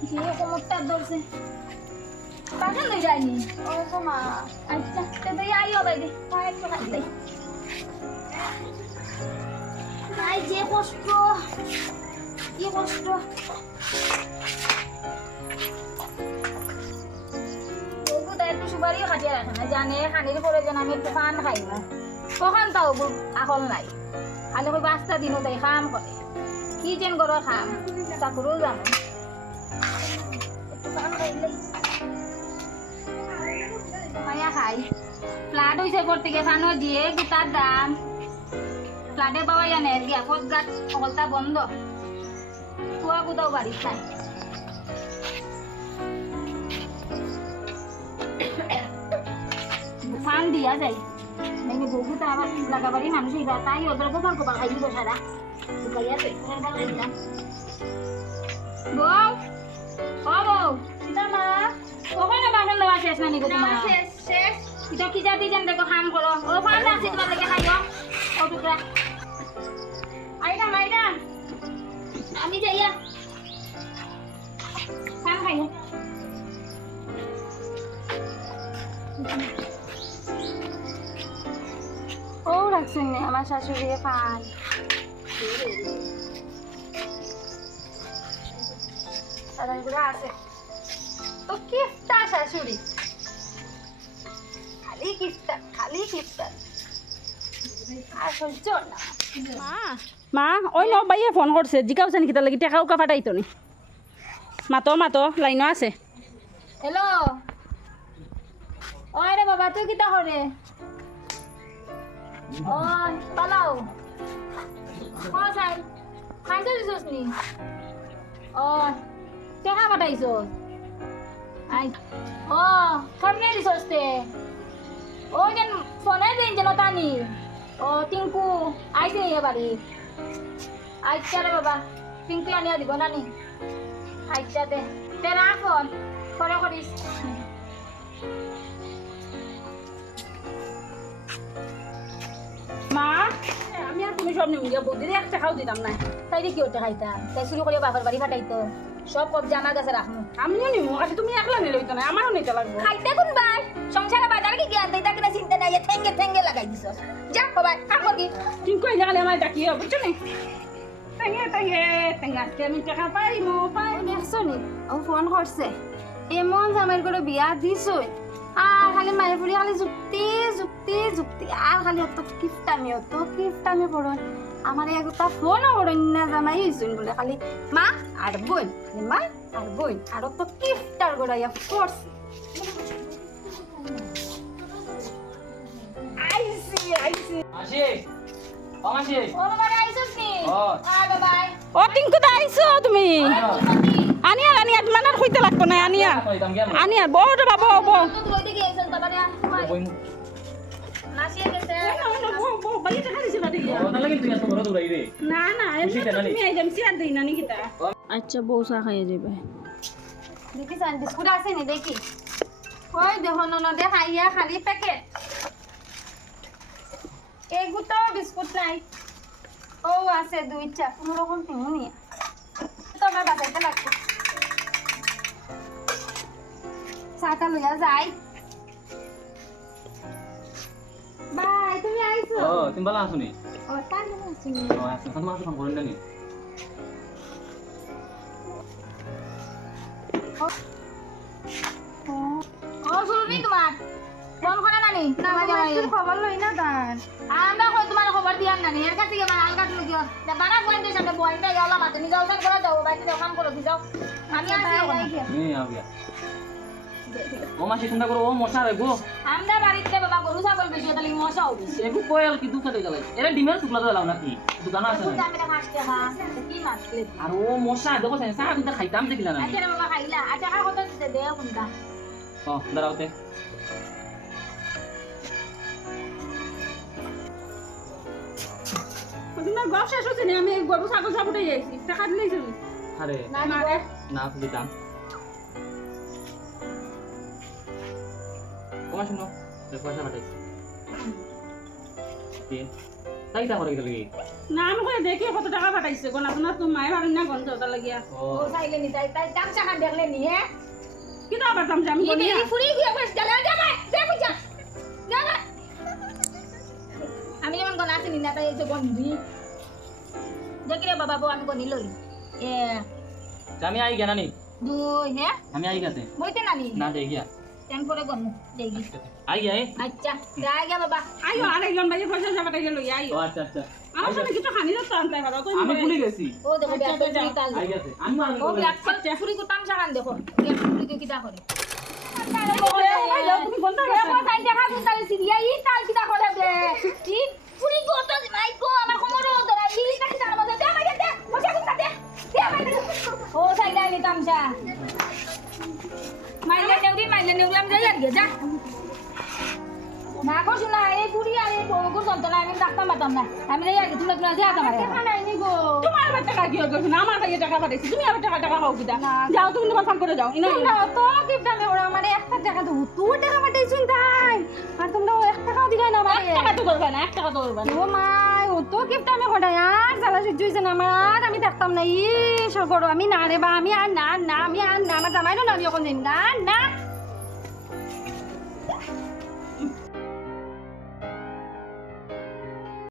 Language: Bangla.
যে কোমরটা ধরছে পাশে লই যায়নি ও তো মা আচ্ছা তো আইও বাইরে পায়ে একটু খাইলাই নাই যে কষ্ট কি কষ্ট বলবো তাই একটু সুপারিও খাটিয়ে রাখে না জানে খানির পরে যেন আমি একটু পান খাই না কখন তাও আকল নাই খালি কই 5টা দিনও তাই কাম করে কি যেন করো খাম চাকরিও জানো একটু পান খাইলে মায়া খাই ফ্লাড হয়েছে পর থেকে ফানো দিয়ে গোটার দাম ফ্লাডে পাওয়া জানে গিয়া ফট গাছ সকলটা বন্ধ কুয়া কোথাও বাড়ির নাই ফান দিয়া যায় নাকি বহুত আবার লাগাবাড়ি মানুষ এইবার তাই ওদের গোপাল গোপাল খাই দিব সারা শুকাইয়া তো বউ ও বউ সীতা মা ওখানে বাসন দেওয়া শেষ না নিগো তোমার শেষ শেষ এটা কি জাতি যেন দেখো খাম করো ও ফান আছে তোমার লেগে খাইও ও টুকরা আইডা আমি যাইয়া খাম খাইও ও রাখছেন না আমার শাশুড়ি ফান সারাগুলো আছে তো কিফটা শাশুড়ি খালি কিফটা আর সহ্য না মা ওই ন বাইয়ে ফোন করছে জিকাওছে নাকি তার লাগি টেকা উকা ফাটাইতো নি মাতো লাইনও আছে হ্যালো ওই রে বাবা তুই কিতা করে ওই পালাও ও সাই খাইছো দিছস নি ও টেকা পাঠাইছস আই ও কেমনে দিছস তে ও যেন ফোনে দিন যেন টানি ও টিঙ্কু আইছে নি বাড়ি আচ্ছা রে বাবা টিঙ্কু আনিয়া দিব নানি আচ্ছা দে তে রাখ ফোন পরে করিস মা আমি আর তুমি সব নিয়ে বৌদিরে এক টাকাও দিতাম না তাই কি ওটা খাইতাম তাই শুরু করে বাবার বাড়ি ফাটাইতো সব কবজা আমার কাছে রাখমু আমিও নিমু আচ্ছা তুমি একলা নিলে হইতো না আমারও নিতে লাগবো খাইতে কোন ভাই সংসারে বাজারে কি জ্ঞান দেই তাকে চিন্তা নাই ঠেঙ্গে ঠেঙ্গে লাগাই দিছস যা বাবা কাম করবি কিন্তু এই জায়গায় আমার ডাকিও বুঝছো নি টেঙ্গে আজকে আমি টাকা পাইমু দেখছো নি ও ফোন করছে এমন জামাইর করে বিয়া দিছই আর খালি মায়ের ফুলি খালি যুক্তি আর খালি অত কিফটামি পড়ন আমার একটা ফোনও পড়ন না জামাই হইছুন বলে খালি মা আর বোন আর অত কিফটার গড়াইয়া পড়ছে মাসি ও মাসি ও বাবা আইছস নি ও আ বাবা ও টিঙ্কু তা আইছো তুমি আনিয়া মানার হইতে লাগবো না আনিয়া বড় বাবা বউ তো তুই দিকে আইছস বাবা রে নাসিয়ে গেছে না এমনি তো তুমি আইজাম সিয়ার দেই না নিকিতা আচ্ছা বউ চা খাইয়ে যাবে দেখি সান বিস্কুট আছে নি দেখি ওই দেখো ননদে খাইয়া খালি প্যাকেট এগুতো বিস্কুট নাই ও আছে দুইটা কোনো রকম তিনও তো আমার বাসাইতে লাগছে চাটা লইয়া যাই বাই তুমি আইছো ও তুমি ভালো আছো নি ও তাই না শুনি ও আচ্ছা তোমার ফোন করেন নি ও শুনবি তোমার ফোন করে নানি না আমার খবর লই না তার আমরা কই তোমার খবর দিয়ার নানি এর কাছে আমার আলকাট লুকিও না বানা পয়েন্টের সাথে বইতে গেলা মাতে নি যাও সান করে যাও বাইতে যাও কাম করো যাও আমি আসি ওখানে নি আও গিয়া ও মাসি চিন্তা করো ও মশা রে গো আমরা বাড়িতে বাবা গরু ছাগল বেশি তাহলে মশা হবে এগু কোয়েল কি দুকা দে গেলাই এরা ডিমের শুকলা দাও নাকি দোকান আছে তুমি না আমি মাছ দেখা কি মাছ লে আর ও মশা দেখো সা কিন্তু খাইতাম দেখিলা না আচ্ছা রে বাবা খাইলা আচ্ছা কা কথা দিতে দে কোনটা ও দাঁড়াওতে তোমার গপ শেষ হচ্ছে না আমি গরু ছাগল সব উঠে যাইছি টাকা দিলেই আরে না না দিব রে না দিতাম কমা শুনো পয়সা পাঠাইছি তাই তা করে গেলি না আমি করে দেখি কত টাকা পাঠাইছে গো না তোমার তুমি মায়ের বাড়ি না গন্ধ ওটা লাগিয়া ও ও চাইলে নি তাই তাই তামসা খান দেখলে নি হ্যাঁ কি দাও পারতাম যে আমি ই বলি বেরি ফুরি গিয়ে বস গেলে যাবে দেখো যা যাবে আমি যেমন কোন আসি নি না তাই এই যে বন্ধি দেখি রে বাবা বউ আমি কোন লই এ আমি আই গেনা নি দুই হ্যাঁ আমি আই গেতে বইতে নানি না দে গিয়া টাইম করে কোন দেখি আই গিয়া আচ্ছা যাই গে বাবা আইও আর একজন ভাই পয়সা পাঠাইলে লই আইও ও আচ্ছা আচ্ছা আমার সাথে কিছু খানি তো আনতে পারো তো আমি ভুলে গেছি ও দেখো আচ্ছা, ব্যাগ আচ্ছা, ফুরি কাল আই গেছে আমি মার ও ব্যাগ ফুরি কো তামসা খান দেখো ব্যাগ ফুরি কে কিটা করে তুমি কোনটা দেখো তাই দেখা তাই সিরিয়া ই তাই কিটা করে দে ঠিক ফুরি কো তো নাই কো আমার কোমরে ও ধরা ই তা কিটা মধ্যে দে আমাকে দে বসে কুটা দে দে আমাকে ও তাই নাই নি তামসা মাইলে নেউরি আমি যাই আর গে যা না কো শুনা এই ফুরি আর এই বউগুর যন্ত্রণা আমি ডাক্তার মাতাম না আমি যাই আর গে তুমি যা তোমার দেখা নাই নি গো তোমার আবার টাকা কি হচ্ছে না আমার ভাই টাকা পাঠাইছি তুমি আবার টাকা খাও কিটা যাও তুমি তোমার ফোন করে যাও ইনো তোমরা তো গিফট আমি ওরা মানে 1 টাকা দেবো তুই টাকা পাঠাইছুন তাই আর তোমরা 1 টাকাও দিলাই না আমারে 1 টাকা তো করবে না 1 টাকা তো করবে না ও মাই ও তো গিফট আমি হঠাৎ আর জ্বালা সহ্য হয়েছে না আমার আর আমি থাকতাম না ই সব করো আমি না রে বা আমি আর না না আমি আর না আমার জামাইরও না আমি এখন দিন না না